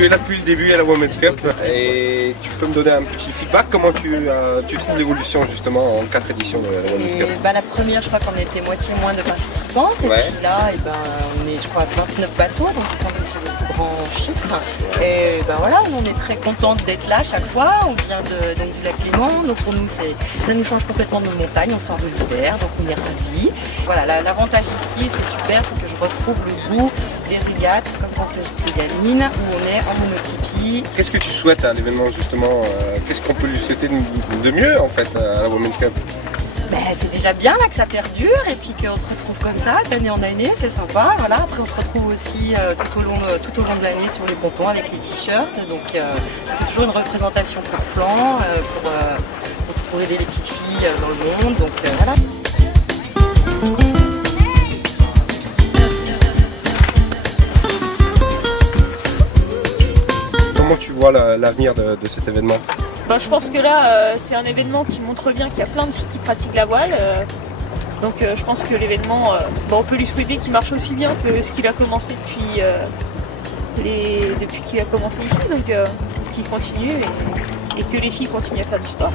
tu es là depuis le début à la Women's Cup et tu peux me donner un petit feedback. Comment tu trouves l'évolution justement en 4 éditions de la Women's Cup? La première, je crois qu'on était moitié moins de participantes. Et puis là, on est, je crois, 29 bateaux, donc c'est le grand chiffre. Et voilà, on est très contente d'être là à chaque fois. On vient donc du lac Léman, donc pour nous, ça nous change complètement de nos montagnes. On sort de l'hiver, donc on est ravis. Voilà, l'avantage ici, ce qui est super, c'est que je retrouve le goût des régates, comme quand j'étais gamine, où on est en monotypie. Qu'est-ce que tu souhaites à l'événement justement? Qu'est-ce qu'on peut lui souhaiter de mieux en fait à la Women's Cup? C'est déjà bien là que ça perdure et puis qu'on se retrouve comme ça d'année en année, c'est sympa. Voilà. Après on se retrouve aussi tout au long de l'année sur les pontons avec les t-shirts. Donc ça fait toujours une représentation par plan pour aider les petites filles dans le monde. Donc voilà. Comment tu vois l'avenir de cet événement? Je pense que là, c'est un événement qui montre bien qu'il y a plein de filles qui pratiquent la voile. Donc je pense que l'événement, on peut lui souhaiter qu'il marche aussi bien que ce qu'il a commencé depuis qu'il a commencé ici. Donc qu'il continue et que les filles continuent à faire du sport.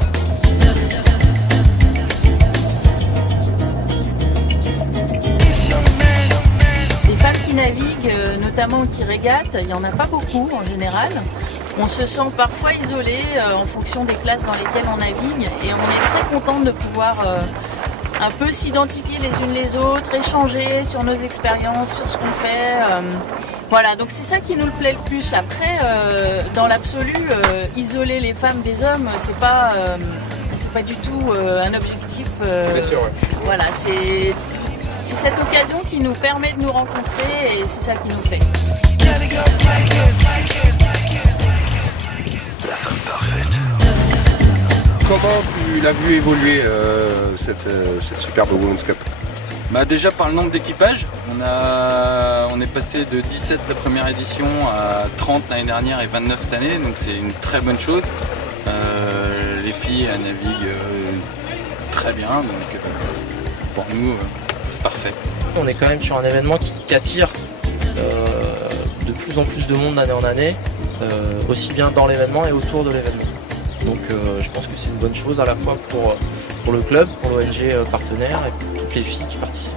Les femmes qui naviguent, notamment qui régatent, il n'y en a pas beaucoup en général. On se sent parfois isolé en fonction des classes dans lesquelles on navigue et on est très contente de pouvoir un peu s'identifier les unes les autres, échanger sur nos expériences, sur ce qu'on fait. Voilà, donc c'est ça qui nous plaît le plus. Après, dans l'absolu, isoler les femmes des hommes, c'est pas du tout un objectif. Bien sûr, ouais. Voilà, c'est cette occasion qui nous permet de nous rencontrer et c'est ça qui nous plaît. Comment tu l'as vu évoluer cette superbe Women's Cup? Déjà par le nombre d'équipages, on est passé de 17 la première édition à 30 l'année dernière et 29 cette année, donc c'est une très bonne chose. Les filles elles naviguent très bien, donc pour nous c'est parfait. On est quand même sur un événement qui attire de plus en plus de monde d'année en année, aussi bien dans l'événement et autour de l'événement. Donc je pense que c'est une bonne chose à la fois pour le club, pour l'ONG partenaire et pour toutes les filles qui participent.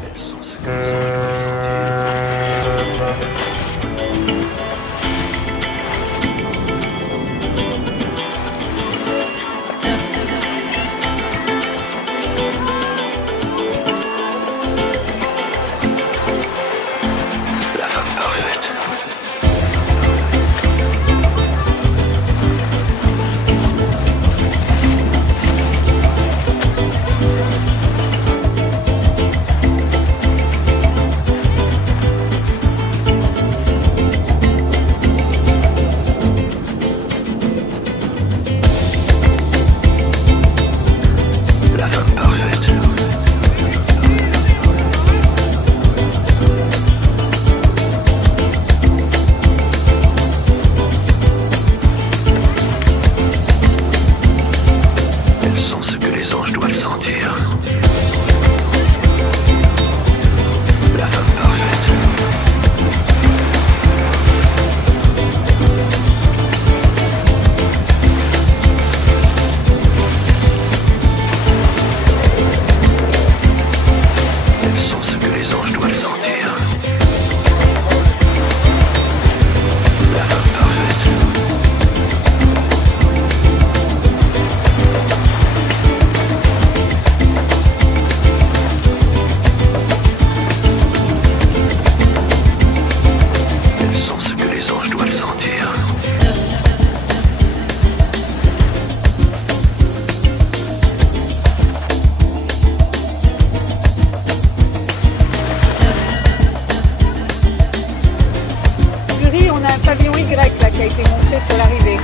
pavillon Y là, qui a été montré sur l'arrivée.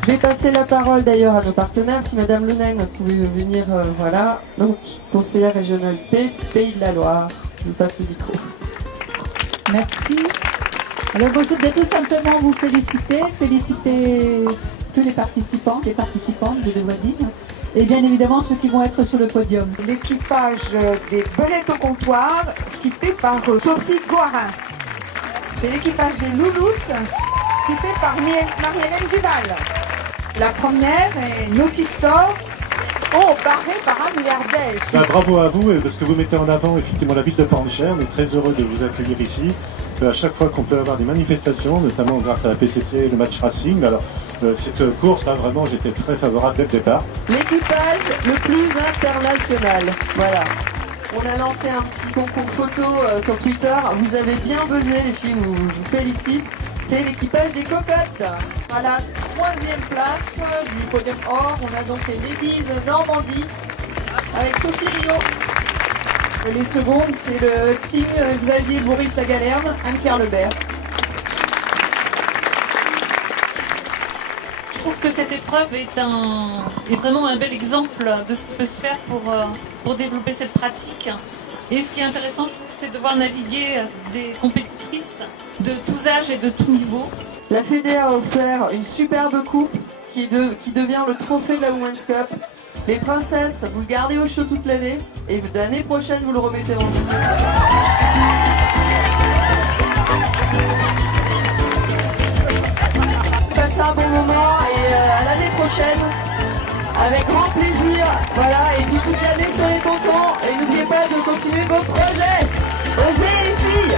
Je vais passer la parole d'ailleurs à nos partenaires. Si Madame Lonen pouvait venir, voilà. Donc, conseillère régionale Pays de la Loire, je vous passe le micro. Merci. Alors je voudrais tout simplement vous féliciter tous les participants, les participantes, je devrais dire, et bien évidemment ceux qui vont être sur le podium. L'équipage des belettes au comptoir, skippé par Sophie Goharin. C'est l'équipage des louloutes, skippé par Marie-Hélène Duval. La première est Nautistor, barré par Anne Yardel. Bravo à vous, parce que vous mettez en avant effectivement la ville de Pornichet. On est très heureux de vous accueillir ici. À chaque fois qu'on peut avoir des manifestations, notamment grâce à la PCC et le match Racing, alors cette course, là, vraiment, j'étais très favorable dès le départ. L'équipage le plus international. Voilà. On a lancé un petit concours photo sur Twitter. Vous avez bien buzzé, les filles, je vous félicite. C'est l'équipage des cocottes. À la 3e place du podium or, on a donc les Ladies Normandie avec Sophie Rio. Les secondes, c'est le team Xavier Boris Lagalerne, Anne-Claire Lebert. Je trouve que cette épreuve est vraiment un bel exemple de ce qui peut se faire pour développer cette pratique. Et ce qui est intéressant, je trouve, c'est de voir naviguer des compétitrices de tous âges et de tous niveaux. La Fédé a offert une superbe coupe qui devient le trophée de la Women's Cup. Les princesses, vous le gardez au chaud toute l'année et l'année prochaine, vous le remettez en jeu. Passez un bon moment et à l'année prochaine, avec grand plaisir. Voilà, et puis toute l'année sur les pontons. Et n'oubliez pas de continuer vos projets. Osez les filles!